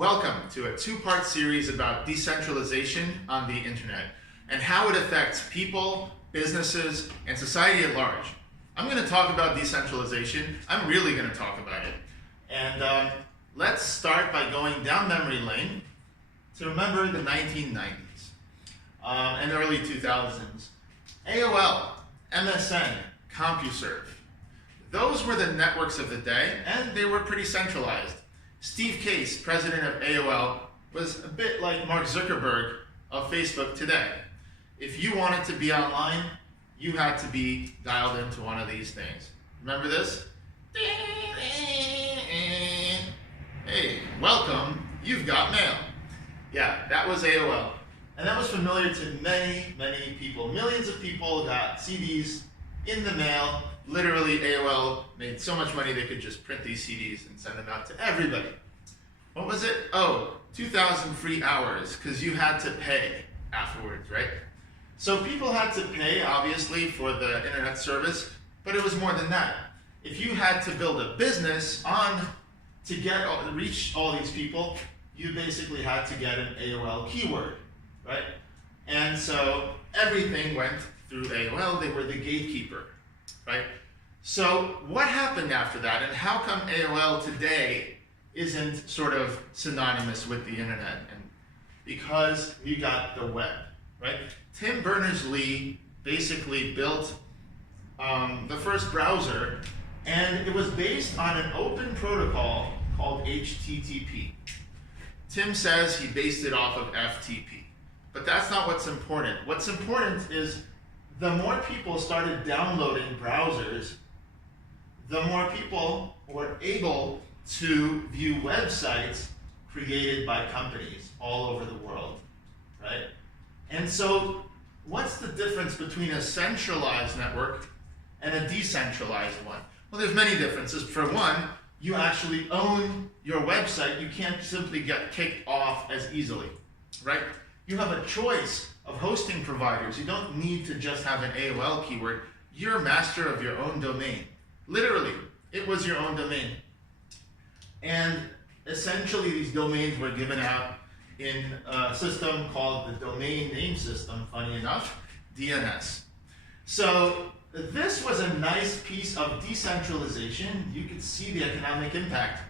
Welcome to a two-part series about decentralization on the internet and how it affects people, businesses, and society at large. I'm going to talk about decentralization. I'm really going to talk about it. And let's start by going down memory lane to remember the 1990s and early 2000s. AOL, MSN, CompuServe. Those were the networks of the day, and they were pretty centralized. Steve Case, president of AOL, was a bit like Mark Zuckerberg of Facebook today. If you wanted to be online, you had to be dialed into one of these things. Remember this? Hey, welcome, you've got mail. Yeah, that was AOL. And that was familiar to many, many people. Millions of people got CDs in the mail. Literally, AOL made so much money they could just print these CDs and send them out to everybody. What was it? Oh, 2,000 free hours, because you had to pay afterwards, right? So people had to pay, obviously, for the internet service, but it was more than that. If you had to build a business to reach all these people, you basically had to get an AOL keyword, right? And so everything went through AOL. They were the gatekeeper, right? So what happened after that, and how come AOL today isn't sort of synonymous with the internet? And because you got the web, right? Tim Berners-Lee basically built the first browser, and it was based on an open protocol called HTTP. Tim says he based it off of FTP, but that's not what's important. What's important is the more people started downloading browsers, the more people were able to view websites created by companies all over the world, right? And so what's the difference between a centralized network and a decentralized one? Well, there's many differences. For one, you actually own your website. You can't simply get kicked off as easily, right? You have a choice of hosting providers. You don't need to just have an AOL keyword. You're master of your own domain. Literally, it was your own domain. And essentially, these domains were given out in a system called the Domain Name System, funny enough, DNS. So this was a nice piece of decentralization. You could see the economic impact.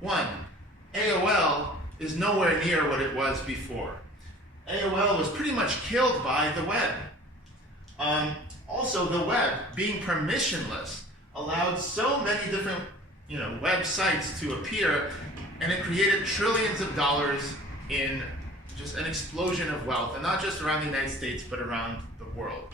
One, AOL is nowhere near what it was before. AOL was pretty much killed by the web. Also, the web, being permissionless, allowed so many different websites to appear, and it created trillions of dollars in just an explosion of wealth, and not just around the United States, but around the world.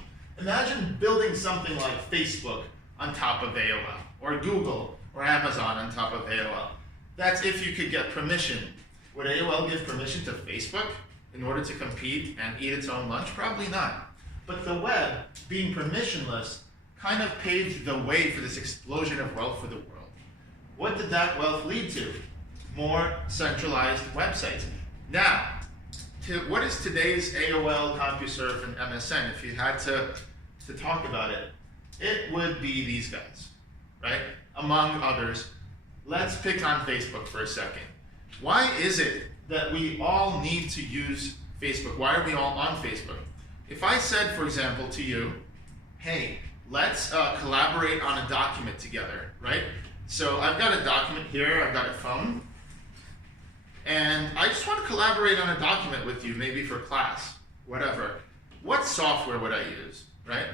Imagine building something like Facebook on top of AOL, or Google, or Amazon on top of AOL. That's if you could get permission. Would AOL give permission to Facebook in order to compete and eat its own lunch? Probably not. But the web, being permissionless, kind of paved the way for this explosion of wealth for the world. What did that wealth lead to? More centralized websites. Now, what is today's AOL, CompuServe, and MSN? If you had to talk about it, it would be these guys, right? Among others. Let's pick on Facebook for a second. Why is it that we all need to use Facebook? Why are we all on Facebook? If I said, for example, to you, hey, let's collaborate on a document together, right? So I've got a document here, I've got a phone, and I just want to collaborate on a document with you, maybe for class, whatever. What software would I use, right?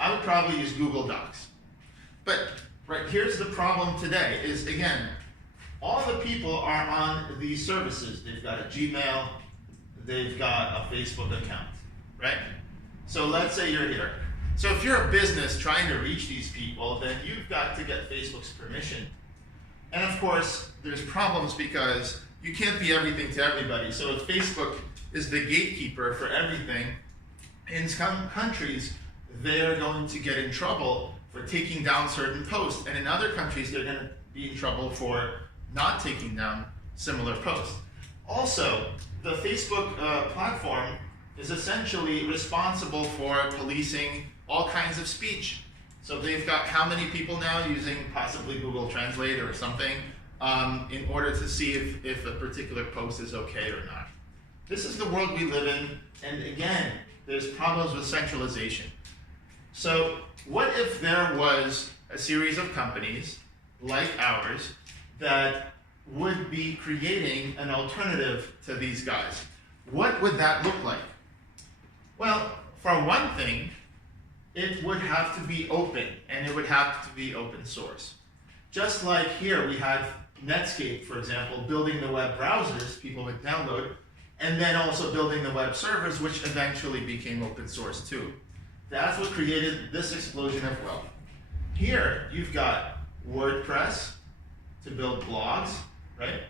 I would probably use Google Docs. But right, here's the problem today is, again, all the people are on these services. They've got a Gmail, they've got a Facebook account, right? So let's say you're here. So if you're a business trying to reach these people, then you've got to get Facebook's permission. And of course, there's problems because you can't be everything to everybody. So if Facebook is the gatekeeper for everything, in some countries, they're going to get in trouble for taking down certain posts. And in other countries, they're going to be in trouble for not taking down similar posts. Also, the Facebook platform is essentially responsible for policing all kinds of speech. So they've got how many people now using possibly Google Translate or something in order to see if a particular post is okay or not. This is the world we live in, and again, there's problems with centralization. So what if there was a series of companies like ours that would be creating an alternative to these guys? What would that look like? Well, for one thing, it would have to be open, and it would have to be open source. Just like here we had Netscape, for example, building the web browsers people would download, and then also building the web servers, which eventually became open source too. That's what created this explosion of wealth. Here, you've got WordPress to build blogs, right?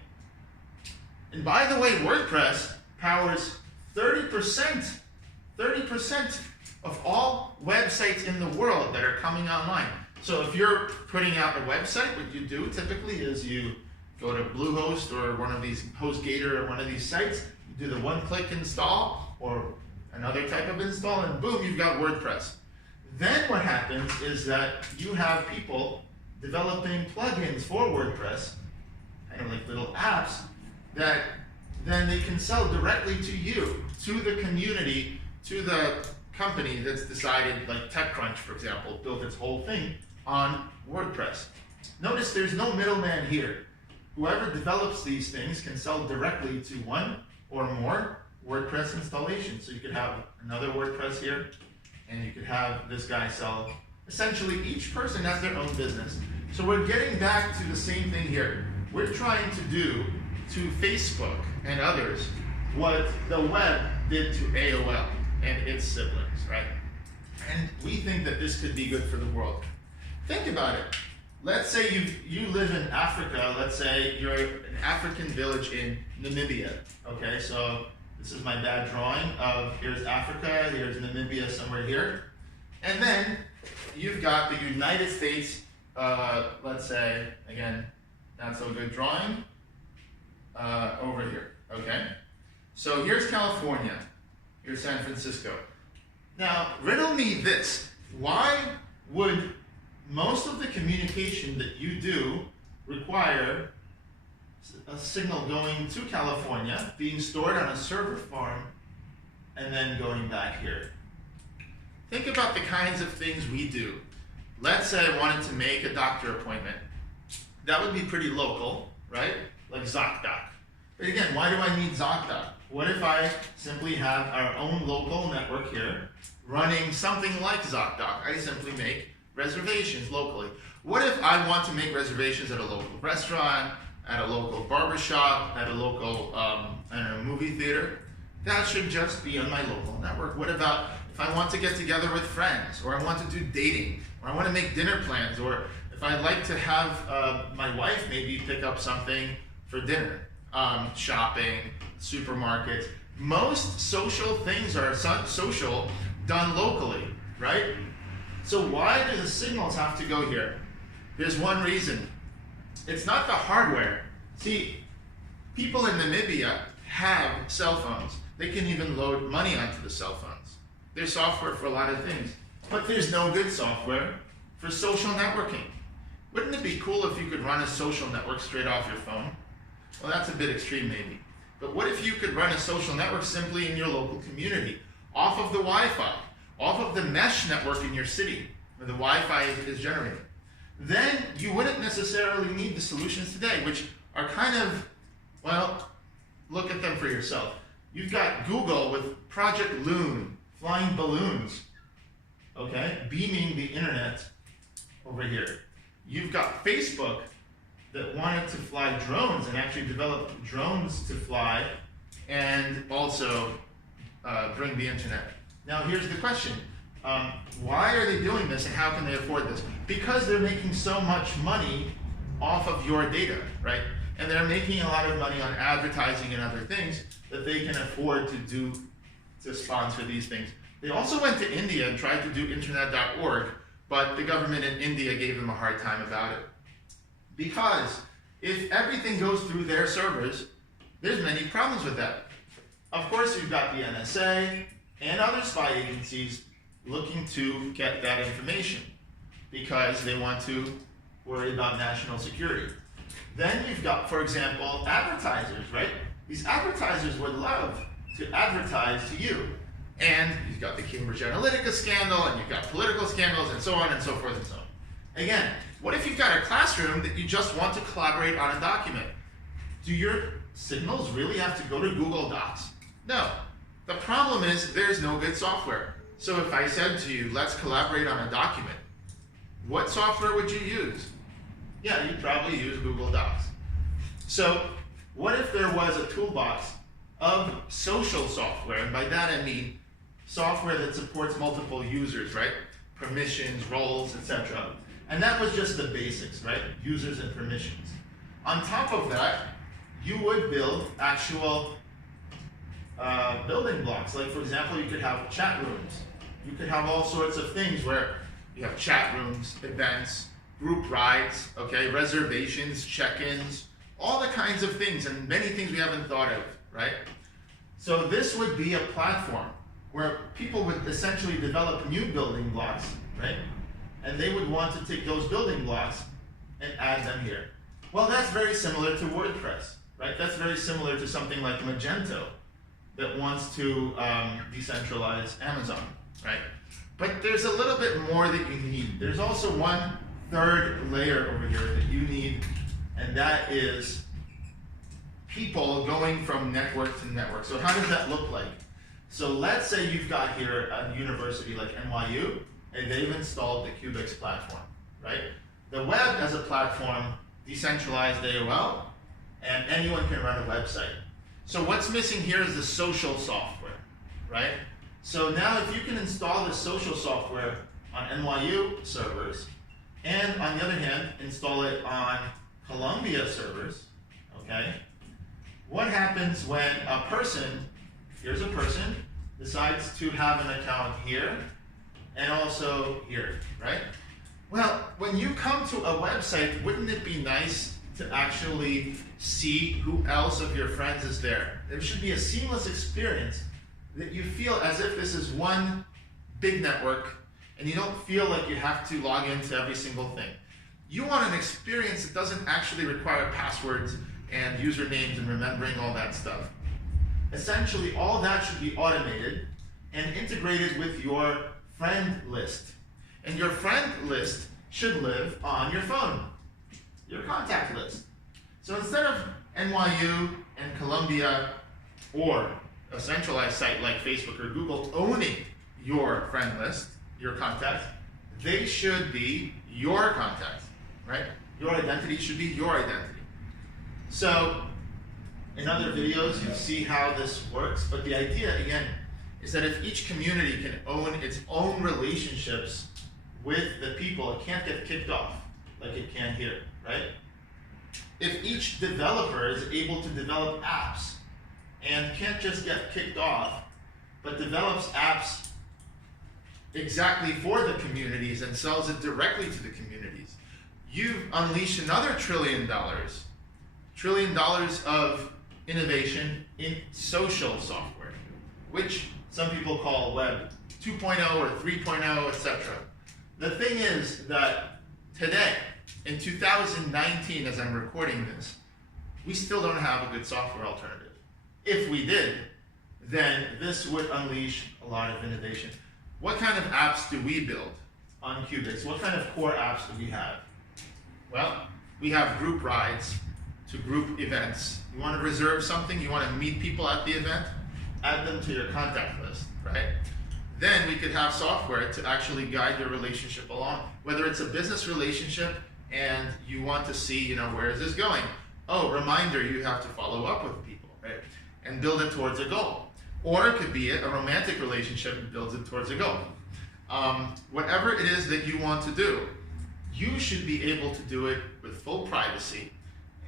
And by the way, WordPress powers 30% of all websites in the world that are coming online. So if you're putting out a website, what you do typically is you go to Bluehost or one of these, HostGator or one of these sites, you do the one-click install or another type of install, and boom, you've got WordPress. Then what happens is that you have people developing plugins for WordPress, kind of like little apps, that then they can sell directly to you, to the community, to the company that's decided, like TechCrunch, for example, built its whole thing on WordPress. Notice there's no middleman here. Whoever develops these things can sell directly to one or more WordPress installations. So you could have another WordPress here, and you could have this guy sell. Essentially, each person has their own business. So we're getting back to the same thing here. We're trying to do to Facebook and others what the web did to AOL and its siblings, right? And we think that this could be good for the world. Think about it. Let's say you live in Africa. Let's say you're an African village in Namibia. Okay, so this is my bad drawing of here's Africa, here's Namibia somewhere here. And then you've got the United States, let's say, again, not so good drawing, over here, okay? So here's California, here's San Francisco. Now, riddle me this. Why would most of the communication that you do require a signal going to California, being stored on a server farm, and then going back here? Think about the kinds of things we do. Let's say I wanted to make a doctor appointment. That would be pretty local, right? Like ZocDoc. But again, why do I need ZocDoc? What if I simply have our own local network here running something like ZocDoc? I simply make reservations locally. What if I want to make reservations at a local restaurant, at a local barbershop, at a local I don't know, movie theater? That should just be on my local network. What about if I want to get together with friends, or I want to do dating, or I want to make dinner plans, or if I'd like to have my wife maybe pick up something for dinner, shopping, supermarkets. Most social things are social done locally, right? So why do the signals have to go here? There's one reason. It's not the hardware. See, people in Namibia have cell phones. They can even load money onto the cell phones. There's software for a lot of things, but there's no good software for social networking. Wouldn't it be cool if you could run a social network straight off your phone? Well, that's a bit extreme maybe. But what if you could run a social network simply in your local community, off of the Wi-Fi, off of the mesh network in your city, where the Wi-Fi is generated? Then you wouldn't necessarily need the solutions today, which are kind of, well, look at them for yourself. You've got Google with Project Loon, flying balloons, okay, beaming the internet over here. You've got Facebook that wanted to fly drones and actually developed drones to fly and also bring the internet. Now here's the question. Why are they doing this and how can they afford this? Because they're making so much money off of your data, right? And they're making a lot of money on advertising and other things that they can afford to sponsor these things. They also went to India and tried to do internet.org, but the government in India gave them a hard time about it. Because if everything goes through their servers, there's many problems with that. Of course, you've got the NSA and other spy agencies looking to get that information because they want to worry about national security. Then you've got, for example, advertisers, right? These advertisers would love to advertise to you. And you've got the Cambridge Analytica scandal, and you've got political scandals, and so on and so forth and so on. Again, what if you've got a classroom that you just want to collaborate on a document? Do your signals really have to go to Google Docs? No. The problem is there's no good software. So if I said to you, let's collaborate on a document, what software would you use? Yeah, you'd probably use Google Docs. So what if there was a toolbox of social software? And by that I mean software that supports multiple users, right? Permissions, roles, etc. And that was just the basics, right? Users and permissions. On top of that, you would build actual building blocks. Like, for example, you could have chat rooms. You could have all sorts of things where you have chat rooms, events, group rides, okay, reservations, check-ins, all the kinds of things, and many things we haven't thought of, right? So this would be a platform where people would essentially develop new building blocks, right? And they would want to take those building blocks and add them here. Well, that's very similar to WordPress, right? That's very similar to something like Magento that wants to decentralize Amazon, right? But there's a little bit more that you need. There's also one third layer over here that you need, and that is people going from network to network. So how does that look like? So let's say you've got here a university like NYU, and they've installed the Qbix platform, right? The web as a platform, decentralized AOL, and anyone can run a website. So what's missing here is the social software, right? So now if you can install the social software on NYU servers, and on the other hand, install it on Columbia servers, okay? What happens when a person, here's a person, decides to have an account here and also here, right? Well, when you come to a website, wouldn't it be nice to actually see who else of your friends is there? There should be a seamless experience that you feel as if this is one big network and you don't feel like you have to log into every single thing. You want an experience that doesn't actually require passwords and usernames and remembering all that stuff. Essentially, all that should be automated and integrated with your friend list. And your friend list should live on your phone, your contact list. So instead of NYU and Columbia or a centralized site like Facebook or Google owning your friend list, your contacts, they should be your contacts, right? Your identity should be your identity. So in other videos, you see how this works, but the idea, again, is that if each community can own its own relationships with the people, it can't get kicked off like it can here, right? If each developer is able to develop apps and can't just get kicked off, but develops apps exactly for the communities and sells it directly to the communities, you've unleashed another $1 trillion of innovation in social software, which some people call Web 2.0 or 3.0, etc. The thing is that today, in 2019, as I'm recording this, we still don't have a good software alternative. If we did, then this would unleash a lot of innovation. What kind of apps do we build on Qbix? What kind of core apps do we have? Well, we have group rides to group events. You want to reserve something, you want to meet people at the event, add them to your contact list, right? Then we could have software to actually guide your relationship along. Whether it's a business relationship and you want to see, where is this going? Oh, reminder, you have to follow up with people, right? And build it towards a goal. Or it could be a romantic relationship and builds it towards a goal. Whatever it is that you want to do, you should be able to do it with full privacy.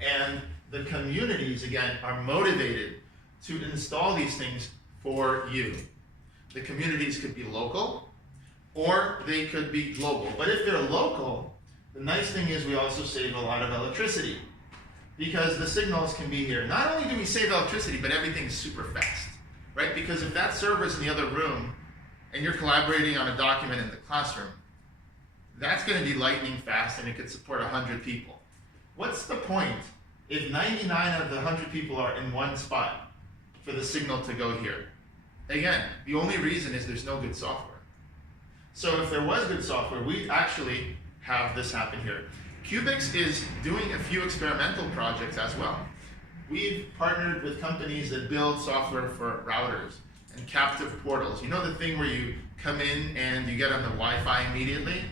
And the communities, again, are motivated to install these things for you. The communities could be local, or they could be global. But if they're local, the nice thing is we also save a lot of electricity, because the signals can be here. Not only do we save electricity, but everything's super fast, right? Because if that server's in the other room, and you're collaborating on a document in the classroom, that's going to be lightning fast, and it could support 100 people. What's the point if 99 of the 100 people are in one spot for the signal to go here? Again, the only reason is there's no good software. So if there was good software, we'd actually have this happen here. Qbix is doing a few experimental projects as well. We've partnered with companies that build software for routers and captive portals. You know the thing where you come in and you get on the Wi-Fi immediately?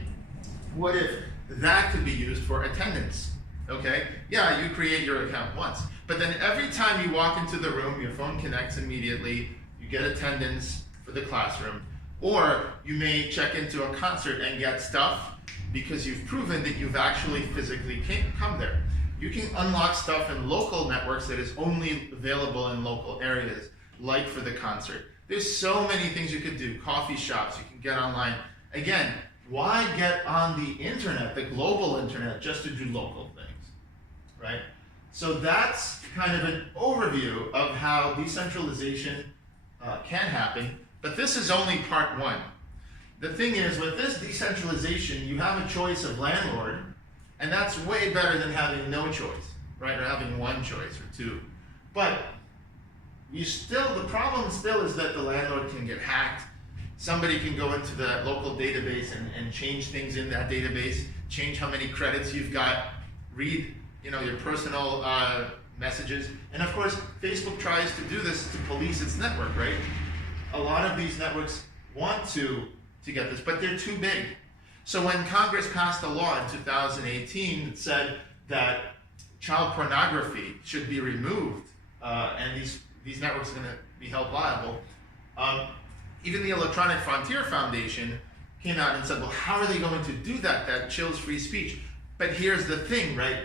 What if that could be used for attendance? Okay, yeah, you create your account once, but then every time you walk into the room, your phone connects immediately, you get attendance for the classroom, or you may check into a concert and get stuff because you've proven that you've actually physically come there. You can unlock stuff in local networks that is only available in local areas, like for the concert. There's so many things you could do. Coffee shops, you can get online. Again, why get on the internet, the global internet, just to do local things, right? So that's kind of an overview of how decentralization can happen, but this is only part one. The thing is, with this decentralization, you have a choice of landlord, and that's way better than having no choice, right? Or having one choice or two. But the problem still is that the landlord can get hacked. Somebody can go into the local database and change things in that database, change how many credits you've got, read your personal messages. And of course, Facebook tries to do this to police its network, right? A lot of these networks want to get this, but they're too big. So when Congress passed a law in 2018 that said that child pornography should be removed, and these networks are going to be held liable, even the Electronic Frontier Foundation came out and said, well, how are they going to do that? That chills free speech. But here's the thing, right?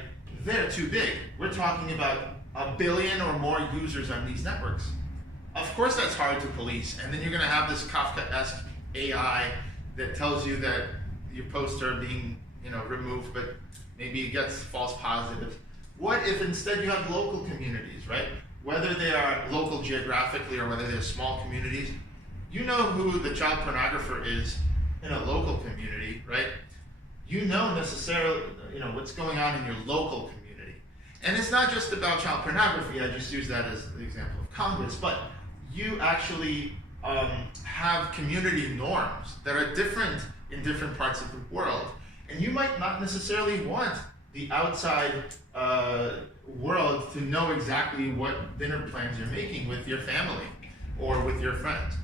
They're too big. We're talking about 1 billion or more users on these networks. Of course that's hard to police. And then you're going to have this Kafka-esque AI that tells you that your posts are being removed, but maybe it gets false positives. What if instead you have local communities, right? Whether they are local geographically or whether they're small communities, you know who the child pornographer is in a local community, right? You know necessarily, what's going on in your local community. And it's not just about child pornography, I just use that as the example of Congress, but you actually have community norms that are different in different parts of the world. And you might not necessarily want the outside world to know exactly what dinner plans you're making with your family or with your friends.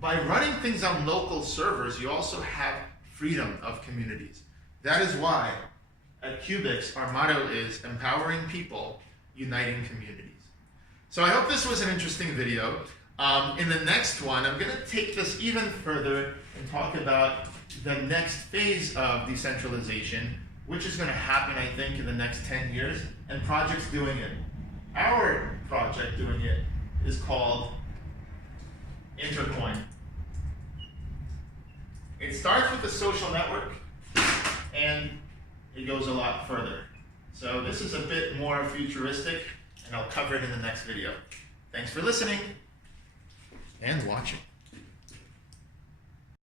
By running things on local servers, you also have freedom of communities. That is why at Qbix, our motto is empowering people, uniting communities. So I hope this was an interesting video. In the next one, I'm going to take this even further and talk about the next phase of decentralization, which is going to happen, I think, in the next 10 years, and projects doing it. Our project doing it is called Intercoin. It starts with a social network, and it goes a lot further. So this is a bit more futuristic, and I'll cover it in the next video. Thanks for listening and watching.